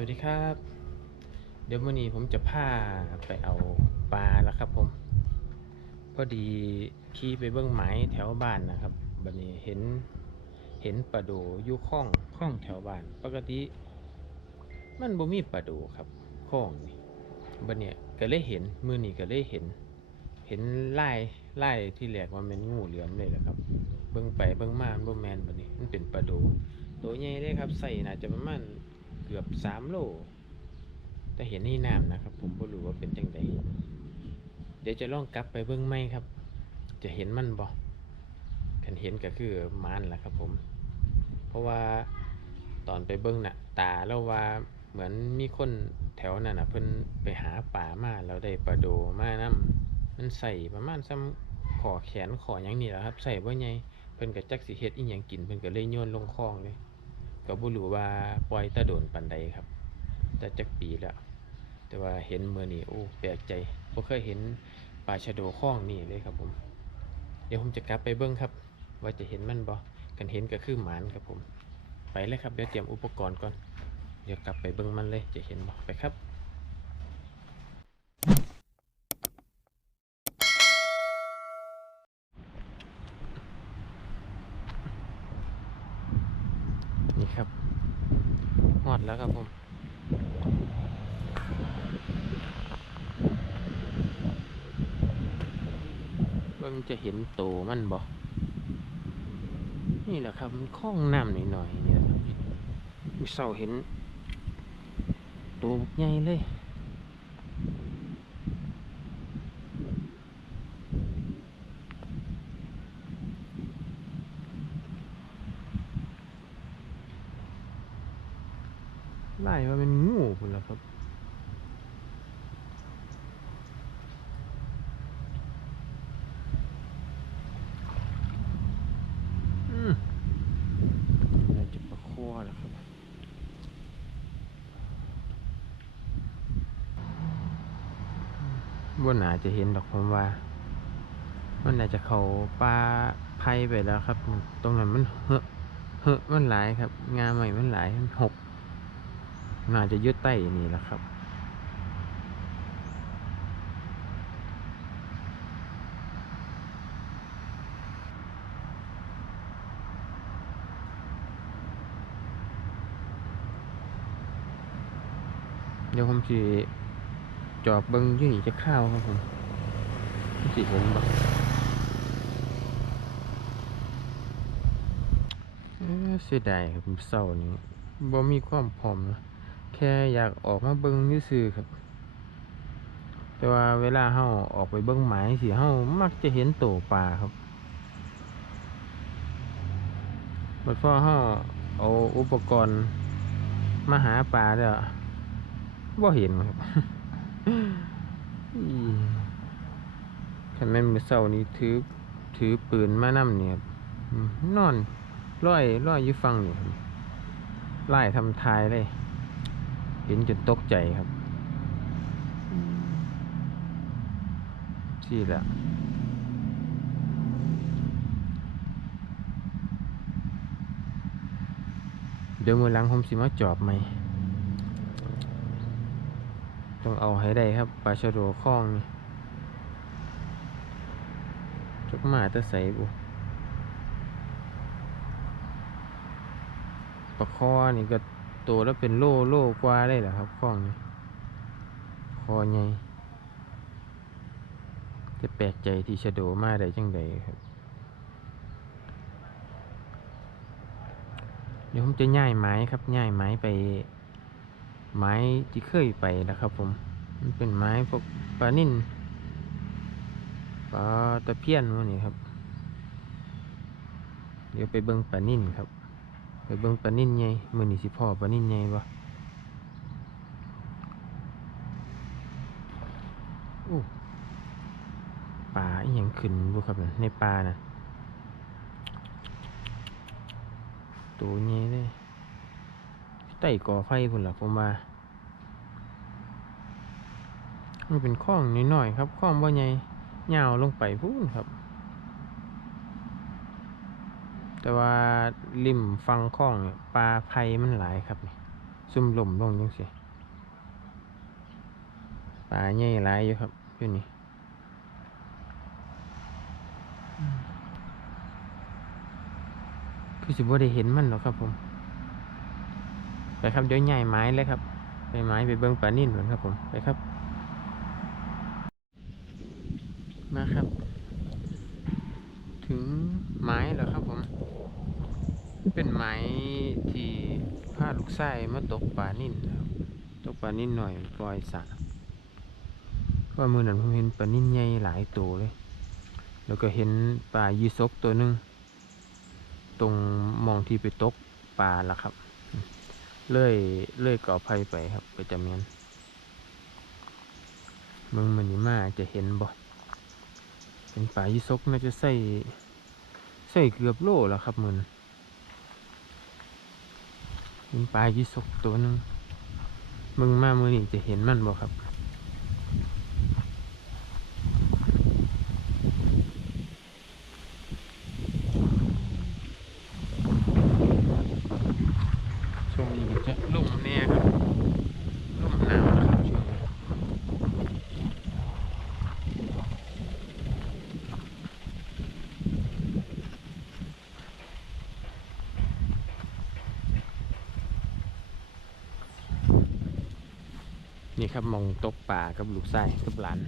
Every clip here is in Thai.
วัสดีครับ เดี๋ยววันนี้ผมจะพาไปเอาปลาแล้วครับผม พอดีขี่ไปเบื้องไม้แถวบ้านนะครับบันนี้เห็นเห็นปลาโดอยู่ข้องข้องแถวบ้าน ปกติ มันบ่มีปลาโดครับข้องนี่บันเนี้ยก็เลยเห็นมือนี้ก็เลยเห็น เห็นไล่ไล่ที่แหลกว่าเป็นงูเหลือมเลยแหละครับ เบิ่งไปเบิ่งมามันบ่แมนบัดนี้มันเป็นปลาโดตัวใหญ่เลยครับใส่น่าจะประมาณ เกือบสามโลแต่เห็นนี่น้ำนะครับ ผมบ่รู้ว่าเป็นจังไดเดี๋ยวจะลองกลับไปเบิ่งไหมครับ จะเห็นมันบ่คันเห็นก็คือมันแหละครับผม เพราะว่าตอนไปเบิ่งน่ะตาเราว่าเหมือนมีคนแถวนั้นนะเพิ่นไปหาป่ามาแล้วได้ปลาโดมานํมันใส่ประมาณซ้ำขอแขนขอหยังนี่แหละครับ ใส่บ่ใหญ่เพิ่นก็จักสิเฮ็ดอีหยังกินเพิ่นก็เลยโยนลงคลองเลย ก็บ่รู้ว่าปล่อยตะโดนปันใดครับแต่จักปีแล้ว แต่ว่าเห็นเมื่อนี้โอ้แปลกใจบ่เคยเห็นปลาชะโดคลองนี่เลยครับผม เดี๋ยวผมจะกลับไปเบิ้งครับ ว่าจะเห็นมันบ่กันเห็นก็คือหมานครับผม ไปเลยครับเดี๋ยวเตรียมอุปกรณ์ก่อน เดี๋ยวกลับไปเบิ้งมันเลยจะเห็นบ่ไปครับ นี่ ครับหอดแล้วครับผมเบิ่งจะเห็นโตมันบ่นี่แหละครับมันคล้องน้ำหน่อยๆเนี่ยครับมีเสาเห็นโตบักใหญ่เลย ไล่ว่าเป็นงูพุ่นละครับอืมน่าจะประคอแล้วครับบนหนาจะเห็นดอกผมว่า มันน่าจจะเขาปลาไผ่ไปแล้วครับ ตรงนั้นมันเหอะเหอะมันหลายครับ งาใหม่มันหลายมันหก น่าจะยึดใต้นี่แหละครับ เดี๋ยวผมสิจอบเบิ้งยี่นจะข้าวครับผมสิเห็นบ่เอ้อเสียดายครับผมเศร้านี่บ่มีความพร้อมนะ แค่อยากออกมาเบิ้งซื่อครับ แต่ว่าเวลาเฮาออกไปเบิ้งหมายสิเฮามักจะเห็นโตปลาครับบัดพ่อเฮาเอาอุปกรณ์มาหาปลาแล้วบ่เห็นครับคันแม่นมือเช้านี้ถือถือปืนมานำเนี่ยนอนร้อยร้อยอยู่ฟังนี่ครับไล่ทำทายเลย เห็นจนตกใจครับที่แหละเดี๋ยวมือหลังผมสิมาจอบไหม ต้องเอาให้ได้ครับปลาชะโดคล้องนี่จักมาตะใสบุปลาคอนี่ก็ ตัวแล้วเป็นโล่โล่กว่าได้เหรอครับคล้องนี่คอใหญ่จะแปลกใจที่ชะโดมาได้จังใดครับ เดี๋ยวผมจะย่ายไม้ครับย่ายไม้ไป ไม้ที่เคยไปนะครับ ผม มันเป็นไม้พวกปลานิ่นปลาตะเพียนพวกนี้ครับ เดี๋ยวไปเบิ้งปลานิ่นครับ ไปเบิ้งปลานิ่นไงมือนี่สิพ่อปลานิ่นไงวะโอ้ปลาอีหยังขึ้นบ่ครับในปลานะตัวใหญ่เลยใต้ก่อไฟพุ่นล่ะผมว่ามันเป็นข้องน้อยๆครับข้องว่าใหญ่ยาวลงไปพูนครับ แต่ว่าริมฟังข้องปลาไผ่มันหลายครับนี่ซุ่มลมลงจังซี่ปลาใหญ่หลายอยู่ครับอยู่นี่คือสิบ่ได้เห็นมันหรอกครับผมไปครับเดี๋ยวใหญ่ไม้เลยครับไปไม้ไปเบิ้งปลานิ่นก่อนครับผมไปครับ มาครับ ถึงไม้แล้วครับผม เป็นไม้ที่พาลูกไส้มาตกปลานิ่นครับตกปลานิ่นหน่อยปล่อยสระว่ามือนั้นผมเห็นปลานิ่นใหญ่หลายตัวเลย แล้วก็เห็นปลายีซกตัวหนึงตรงมองที่ไปตกปลาละครับ เลื่อยเลื่อยก่อภัยไปครับ ไปจำเมียนมึงมันนี่มาจะเห็นบ่เป็นป่ายิซกน่าจะใส่ใส่เกือบโลแล้วครับมึง เป็นปลายิซกตัวหนึงมึงมามือนี่จะเห็นมันบ่ครับ ช่วงนี้ก็จะลมแน่ครับลมหนาวนะครับช่วงนี้ นี่ครับมองตกป่ากับลูกไส้กับหลาน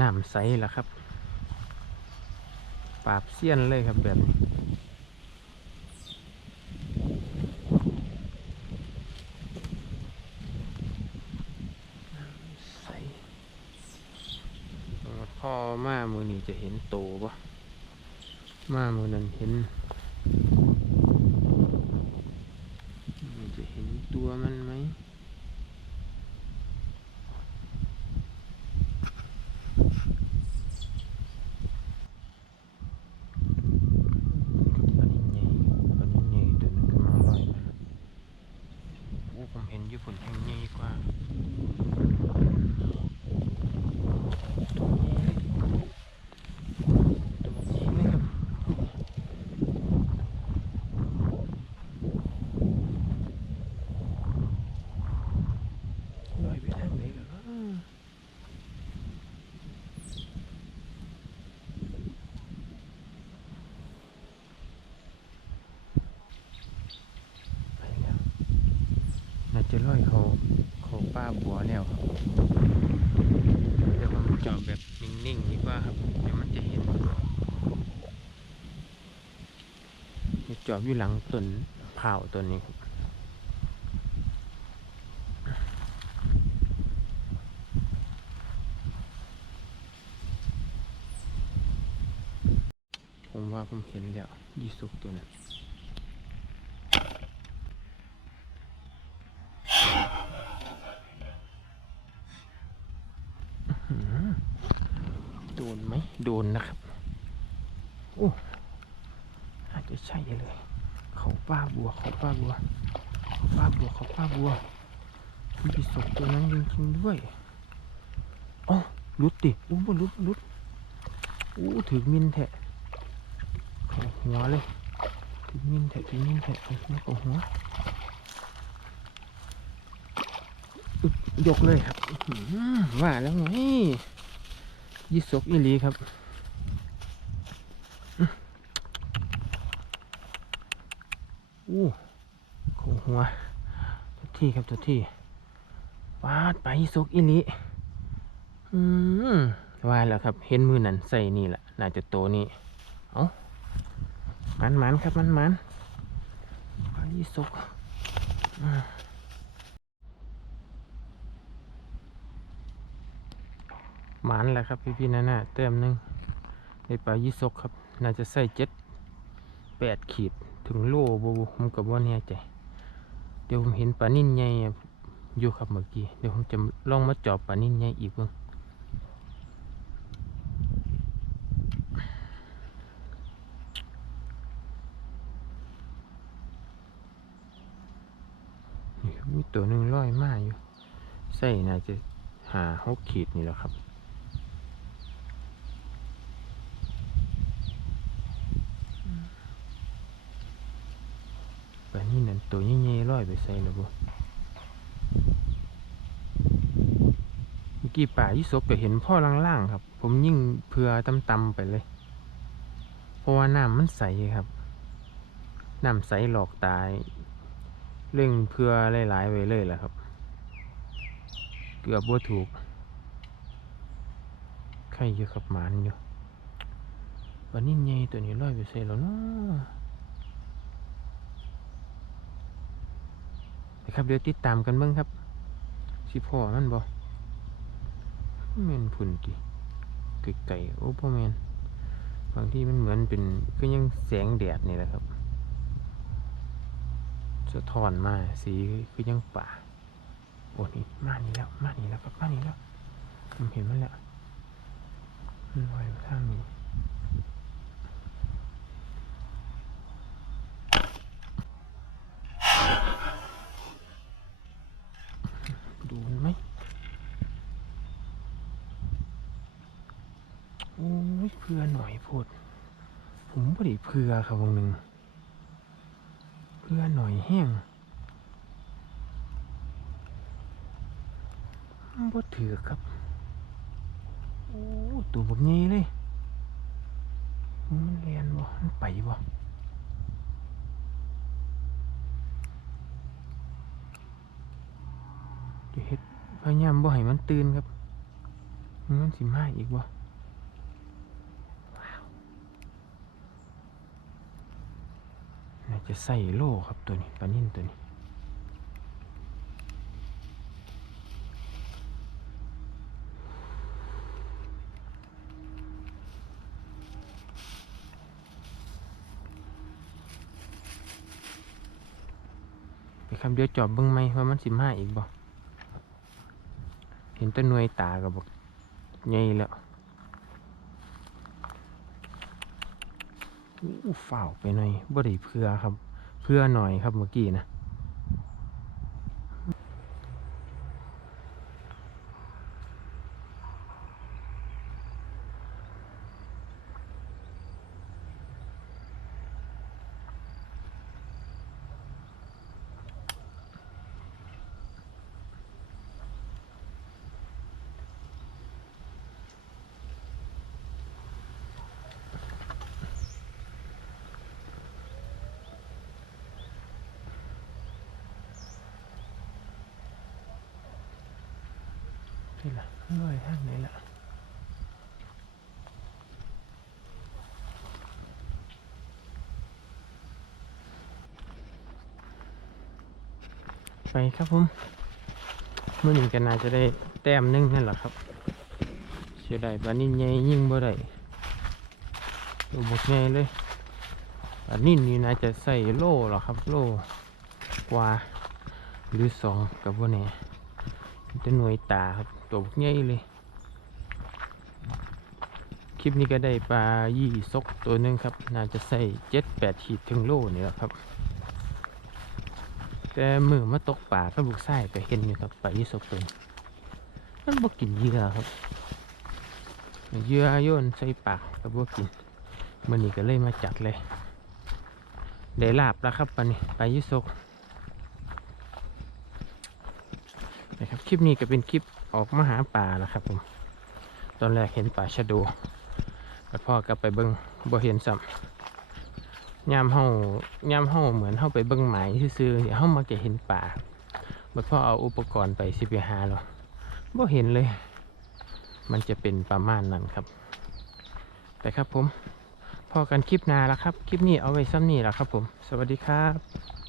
น้ำใสแล้วครับ ปราบเสี้ยนเลยครับแบบนี้น้ำใสพ่อมามือนี้จะเห็น โตปะมามือนั้นเห็นจะเห็นตัวมันไหม ปลานิ่นใหญ่ปลานิ่นใหญ่ตัวหนึงก็มาลอยมาโอ้ผมเห็นอยู่ผลแห่งใหญ่กว่าตัวใหญ่เลยตัวใหญ่เลยครับลอยไปทางไหนกันวะไปแล้วน่า จะลอยเขาเขาป้าบัวแล้วครับเดี๋ยวผมจอดแบบนิ่งๆดีกว่าครับเดี๋ยวมันจะเห็นจอบอยู่หลังต้นเผาต้นนี้ครับผมว่าผมเห็นแล้วยี่สุกตัวนั้น โดนนะครับโอ้อาจจะใช่เลย เขาป้าบัว เขาป้าบัว เขาป้าบัว เขาป้าบัวมียี่สุกตัวนั้นจริงๆด้วยอ๋อลุดดิอู้บลุดลุดอู้ถือมินแทะเขาหัวเลยถึงมินแทะถึงมินแทะเอาหัวเขาหัวยกเลยครับหว่าแล้วไง ยี่สกอีหลีครับอู้ขงหัวตัวที่ครับตัวที่ปาดไปยี่สกอีหลีอืมว่าแล้วครับ เห็นมือนั่นใส่นี่แหละน่าจะโตนี่เอามันมันครับมันมันปยี่สกอ่า หมันแหละครับพี่พี่นานาเต็มหนึงในปลายี่สกครับ น่าจะใส่เจ็ดแปดขีดถึงโลบูผมกับว่าเนี่ยใจ เดี๋ยวผมเห็นปลานิ่นใหญ่อยู่ครับเมื่อกี้ เดี๋ยวผมจะลองมาจอบปลานิ่นใหญ่อีกบ้างมีตัวหนึ่งลอยมากอยู่ ใส่น่าจะหาหกขีดนี่แหละครับ ปลานี่นั่น ตัวเงี้ยๆร้อยไปใส่แล้วบ่เมื่อกี้ป่ายี่สกก็เห็นพ่อล่างๆครับ ผมยิ่งเผื่อตำๆไปเลย เพราะว่าน้ำมันใสครับน้ำใสหลอกตายเร่งเพื่อหลายๆไว้เลยแหละครับ เกือบว่ถูกไข่เยอะครับหมานอยู่วันนี้ไงตัวนี้ร้อยไปใส่แล้วเนาะ นะครับเดี๋ยวติดตามกันเบ้างครับ สิพ่อมันบ่แม่นพุ่นติไก่ๆโอ้พ่อแม่นบางที่มันเหมือนเป็นก็ยังแสงแดดนี่แหละครับสะท้อนมาสีคือยังป่าโอ้นี่มานี่แล้วมานี่แล้วครับมานี่แล้วผมเห็นมันแล้วมันลอยไปทางนี้ดูมันไหมโอ้ยเพื่อหน่อยโพดผมไม่ได้เพื่อครับวงหนึ่งเพื่อหน่อยแห้งบ่ถือครับ โอ้ตัวบักงี้เลย มันเรียนบ่มันไปบ่จะเฮ็ดพยายามบ่ให้มันตื่นครับ มันสิมาอีกบ่ น่า จะใส่โล่ครับตัวนี้ปลานิ่นตัวนี้ ไปคำเดียวจอบบิ้งไหมว่ามันสิมาอีกบ่เห็นต้นหน่วยตากับบอกใหญ่แล้ว อู้ฝ่าวไปหน่อยบ่ได้เพื่อครับ เพื่อหน่อยครับเมื่อกี้นะ นี่ละลอยทางไหละไปครับผมเมื่อหนึ่งกันนาจะได้แต้มนึ่งนั่นแหละครับเสียดายบานินใหญ่ยิ่งบ่ได้ตัวบกใหญ่เลยบานินนี่นาจะใส่โล่หรอครับ โล่กว่าหรือสองกับว่าเนี่ยจะหน่วยตาครับ ตัวกใหญ่เลย คลิปนี้ก็ได้ปลายี่ซกตัวหนึงครับ น่าจะใส่เจ็ดแปดขีดถึงโลนี่แหละครับ แต่มือมาตกป่าก็บุกไส้ก็เห็นอยู่ครับปลายี่ซกตัวนี้มันบ่กินเหยื่อครับเหยื่อโยนใส่ปากก็บ่กินมันนี่ก็เลยมาจัดเลยได้ลาบแล้วครับปลานี้ปลายี่ซกนะครับ คลิปนี้ก็เป็นคลิป ออกมาหาป่าแล้วครับผม ตอนแรกเห็นป่าชะโดแต่พ่อกลับไปเบิงบ่เห็นซ้ำยามเฮายามเฮาเหมือนเฮาไปเบิงหมายซื่อๆเดี๋ยวเฮามักจะเห็นป่าบัดพ่อเอาอุปกรณ์ไปสิไปหาหรอบ่เห็นเลย มันจะเป็นประมาณนั้นครับ แต่ครับผมพอกันคลิปหน้าแล้วครับ คลิปนี้เอาไว้ซ้ำนี่แหละครับผม สวัสดีครับ